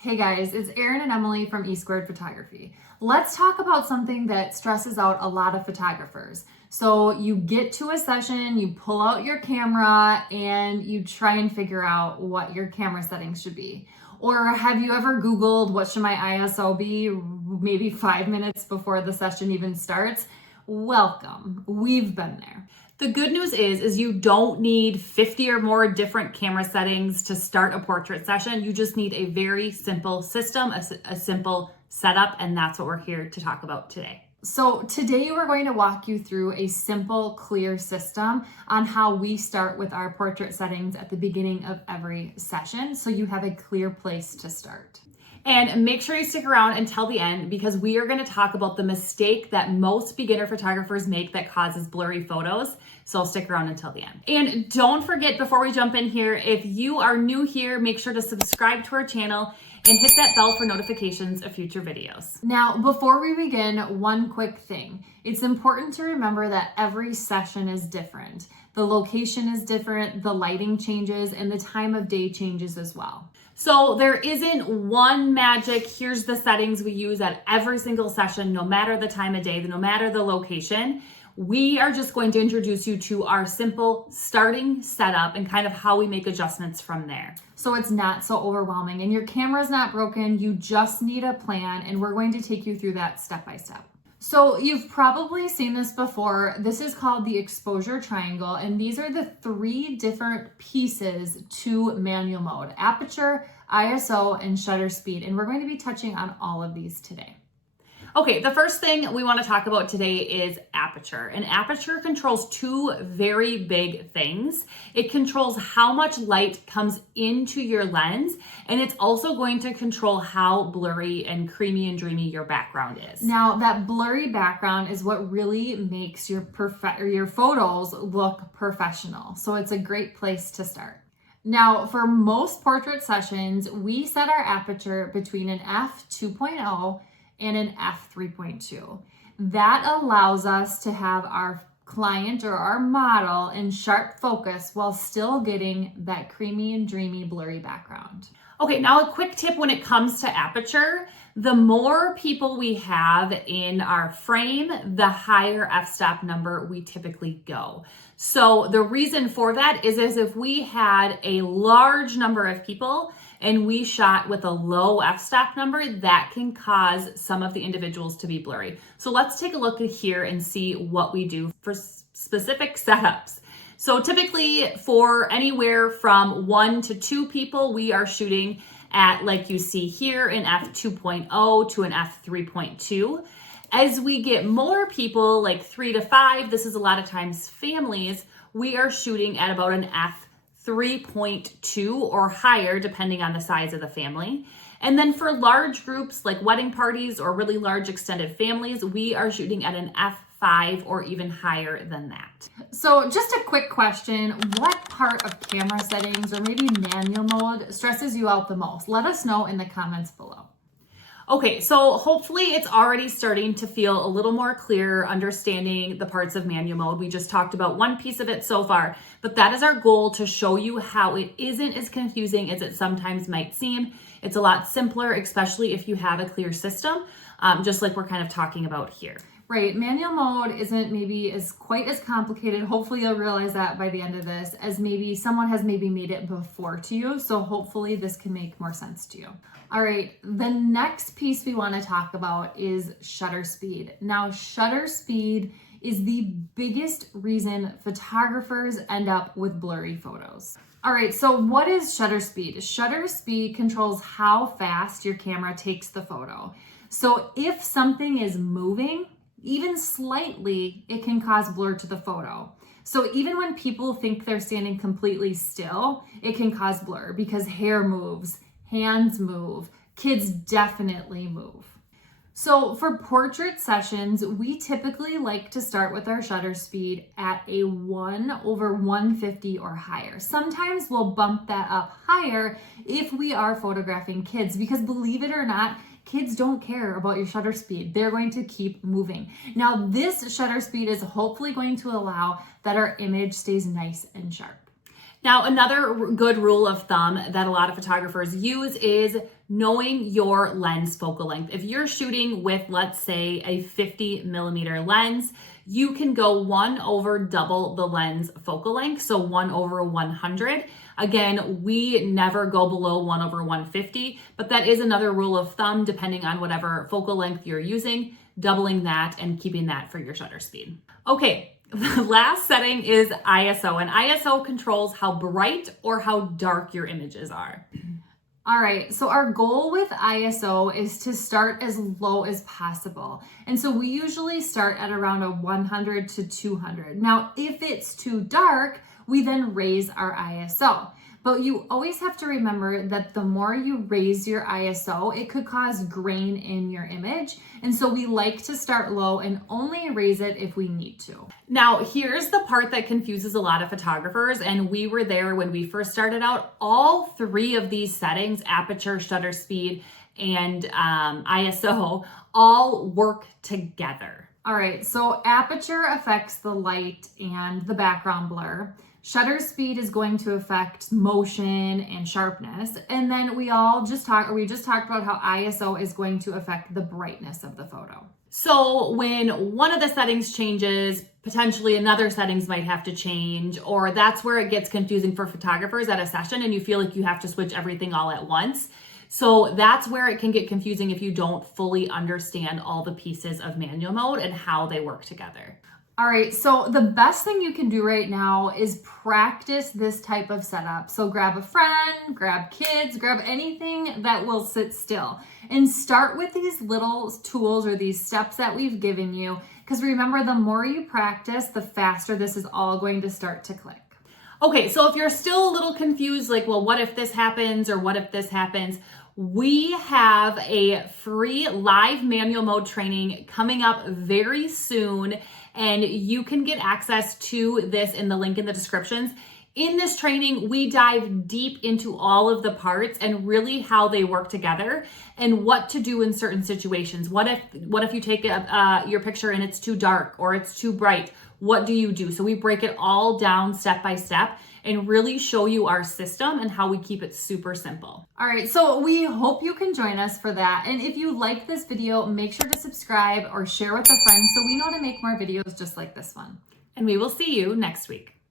Hey guys, it's Erin and Emily from E Squared Photography. Let's talk about something that stresses out a lot of photographers. So you get to a session, you pull out your camera, and you try and figure out what your camera settings should be. Or have you ever Googled what should my ISO be maybe 5 minutes before the session even starts? Welcome, we've been there. The good news is you don't need 50 or more different camera settings to start a portrait session. You just need a very simple system, a simple setup, and that's what we're here to talk about today. So today we're going to walk you through a simple, clear system on how we start with our portrait settings at the beginning of every session, so you have a clear place to start. And make sure you stick around until the end because we are going to talk about the mistake that most beginner photographers make that causes blurry photos. So stick around until the end. And don't forget, before we jump in here, if you are new here, make sure to subscribe to our channel and hit that bell for notifications of future videos. Now, before we begin, one quick thing. It's important to remember that every session is different. The location is different, the lighting changes, and the time of day changes as well. So there isn't one magic, here's the settings we use at every single session, no matter the time of day, no matter the location. We are just going to introduce you to our simple starting setup and kind of how we make adjustments from there. So it's not so overwhelming and your camera's not broken, you just need a plan, and we're going to take you through that step by step. So you've probably seen this before. This is called the exposure triangle, and these are the three different pieces to manual mode: aperture, ISO, and shutter speed. And we're going to be touching on all of these today. Okay, the first thing we want to talk about today is aperture. And aperture controls two very big things. It controls how much light comes into your lens, and it's also going to control how blurry and creamy and dreamy your background is. Now, that blurry background is what really makes your photos look professional. So it's a great place to start. Now, for most portrait sessions, we set our aperture between an f2.0 and an f3.2. That allows us to have our client or our model in sharp focus while still getting that creamy and dreamy blurry background. Okay, now a quick tip when it comes to aperture: the more people we have in our frame, the higher f-stop number we typically go. So the reason for that is as if we had a large number of people and we shot with a low f-stop number, that can cause some of the individuals to be blurry. So let's take a look at here and see what we do for specific setups. So typically for anywhere from 1 to 2 people, we are shooting at, like you see here, an f2.0 to an f3.2. As we get more people, like 3 to 5, this is a lot of times families, we are shooting at about an f3.2 or higher, depending on the size of the family. And then for large groups like wedding parties or really large extended families, we are shooting at an f5 or even higher than that. So just a quick question, what part of camera settings or maybe manual mode stresses you out the most? Let us know in the comments below. Okay, so hopefully it's already starting to feel a little more clear understanding the parts of manual mode. We just talked about one piece of it so far, but that is our goal, to show you how it isn't as confusing as it sometimes might seem. It's a lot simpler, especially if you have a clear system, just like we're kind of talking about here. Right, manual mode isn't maybe quite as complicated. Hopefully you'll realize that by the end of this, as maybe someone has maybe made it before to you. So hopefully this can make more sense to you. All right, the next piece we want to talk about is shutter speed. Now, shutter speed is the biggest reason photographers end up with blurry photos. All right, so what is shutter speed? Shutter speed controls how fast your camera takes the photo. So if something is moving, even slightly, it can cause blur to the photo. So even when people think they're standing completely still, it can cause blur because hair moves, hands move, kids definitely move. So for portrait sessions, we typically like to start with our shutter speed at a 1/150 or higher. Sometimes we'll bump that up higher if we are photographing kids, because believe it or not, kids don't care about your shutter speed. They're going to keep moving. Now, this shutter speed is hopefully going to allow that our image stays nice and sharp. Now, another good rule of thumb that a lot of photographers use is knowing your lens focal length. If you're shooting with, let's say, a 50mm lens, you can go 1 over double the lens focal length, so 1 over 100. Again, we never go below 1 over 150, but that is another rule of thumb depending on whatever focal length you're using, doubling that and keeping that for your shutter speed. Okay. The last setting is ISO, and ISO controls how bright or how dark your images are. All right, so our goal with ISO is to start as low as possible. And so we usually start at around a 100 to 200. Now, if it's too dark, we then raise our ISO. But you always have to remember that the more you raise your ISO, it could cause grain in your image. And so we like to start low and only raise it if we need to. Now, here's the part that confuses a lot of photographers, and we were there when we first started out. All 3 of these settings, aperture, shutter speed, and ISO, all work together. All right, so aperture affects the light and the background blur. Shutter speed is going to affect motion and sharpness. And then we just talked about how ISO is going to affect the brightness of the photo. So when one of the settings changes, potentially another settings might have to change, or that's where it gets confusing for photographers at a session and you feel like you have to switch everything all at once. So that's where it can get confusing if you don't fully understand all the pieces of manual mode and how they work together. All right, so the best thing you can do right now is practice this type of setup. So grab a friend, grab kids, grab anything that will sit still and start with these little tools or these steps that we've given you. Because remember, the more you practice, the faster this is all going to start to click. Okay, so if you're still a little confused, like, well, what if this happens or what if this happens? We have a free live manual mode training coming up very soon, and you can get access to this in the link in the descriptions. In this training, we dive deep into all of the parts and really how they work together and what to do in certain situations. What if you take your picture and it's too dark or it's too bright? What do you do? So we break it all down step by step and really show you our system and how we keep it super simple. All right, so we hope you can join us for that. And if you like this video, make sure to subscribe or share with a friend so we know to make more videos just like this one. And we will see you next week.